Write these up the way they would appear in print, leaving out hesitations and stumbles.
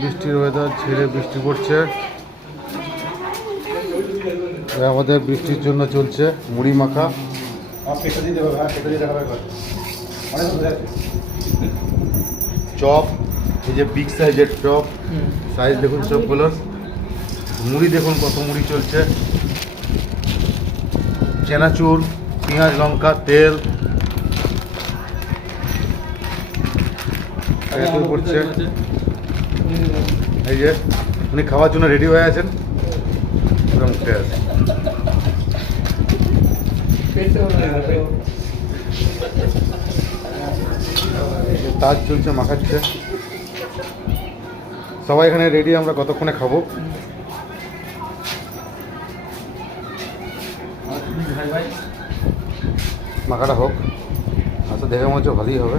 বৃষ্টির ওয়েদার, ছেড়ে বৃষ্টি পড়ছে। আমাদের বৃষ্টির জন্য চলছে মুড়ি মাখা। চপ, এই যে বিগ সাইজের চপ, সাইজ দেখুন সবগুলোর। মুড়ি দেখুন কত মুড়ি চলছে। চানাচুর, পেঁয়াজ, লঙ্কা, তেল করছে। এই যে উনি খাওয়ার জন্য রেডি হয়ে আছেন। উঠে আছে তাজ চলছে, মাখাচ্ছে। সবাই এখানে রেডি, আমরা কতক্ষণে খাবো। মাখাটা হোক। আচ্ছা, দেখে মনে হচ্ছে ভালোই হবে,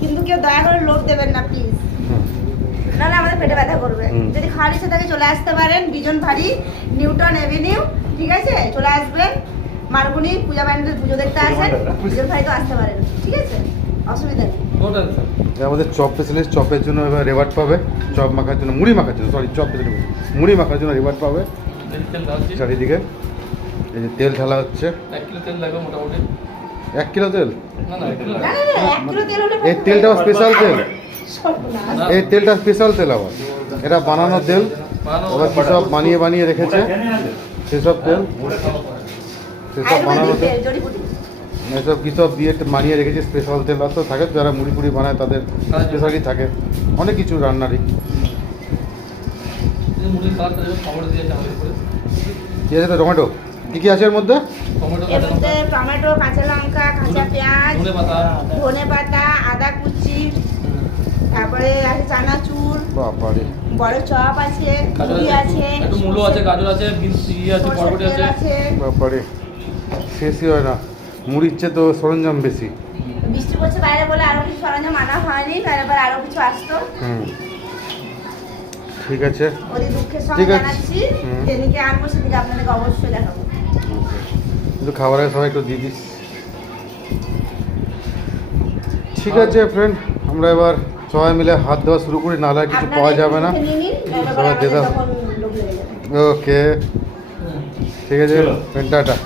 কিন্তু কেউ দয়া করে লোভ দেবেন না প্লিজ, নাহলে আমাদের পেটে ব্যথা করবে। যদি খাওয়ার ইচ্ছে থাকে চলে আসতে পারেন বিজন ভারী, নিউটন এভিনিউ, ঠিক আছে? চলে আসবেন। মারগুনি পূজা প্যান্ডেল পুজো দেখতে আসেন, বিজন ভারী তো আসতে পারেন, ঠিক আছে? অসুবিধা নেই। আমাদের চপ স্পেশালিস্ট, চপের জন্য এবার রেওয়ার্ড পাবে। চপ মাখার জন্য, মুড়ি মাখার জন্য, সরি চপ মুড়ি মাখার জন্য রেওয়ার্ড পাবে চারিদিকে। এই যে তেল ঢালা হচ্ছে। 1 কিলো তেল লাগবে মোটামুটি। 1 কিলো তেল? এই তেল তেলটা স্পেশাল তেল, এই তেলটা স্পেশাল তেল। আবার এটা বানানো তেল, ওরা কীসব বানিয়ে বানিয়ে রেখেছে সেসব তেল, সেসব বানানো তেল, এসব কীসব দিয়ে বানিয়ে রেখেছে স্পেশাল তেল। আর তো থাকে, যারা মুড়ি ফুড়ি বানায় তাদের স্পেশালি থাকে অনেক কিছু রান্নারই। ঠিক আছে, টমেটো কী কী আছে এর মধ্যে? টমেটো, কাঁচা লঙ্কা, কাঁচা পেঁয়াজ, ধনেপাতা, আদা কুচি, তারপরে আছে চানাচুর, বাবারে বড় চপ আছে, মুড়ি আছে, একটু মূলো আছে, গাজর আছে, বিনস আছে, বরবটি আছে। বাবারে, শেষই হয় না। মুড়ির চেয়ে তো সরঞ্জাম বেশি। বৃষ্টি পড়ছে বাইরে বলে আরো কিছু সরঞ্জাম আনা হয়নি, তারপর আরো কিছু আসতো। ঠিক আছে, ওদের দুঃখের সঙ্গে জানাচ্ছি, যেদিকে আনবো সেদিকে আপনাদেরকে অবশ্যই দেখাবো। কিন্তু খাবারের সময় একটু দিয়ে দিস। ঠিক আছে ফ্রেন্ড, আমরা এবার সবাই মিলে হাত দেওয়া শুরু করি, নাহলে আর কিছু পাওয়া যাবে না। সবাই দিয়ে দাও। ওকে, ঠিক আছে, টাটা।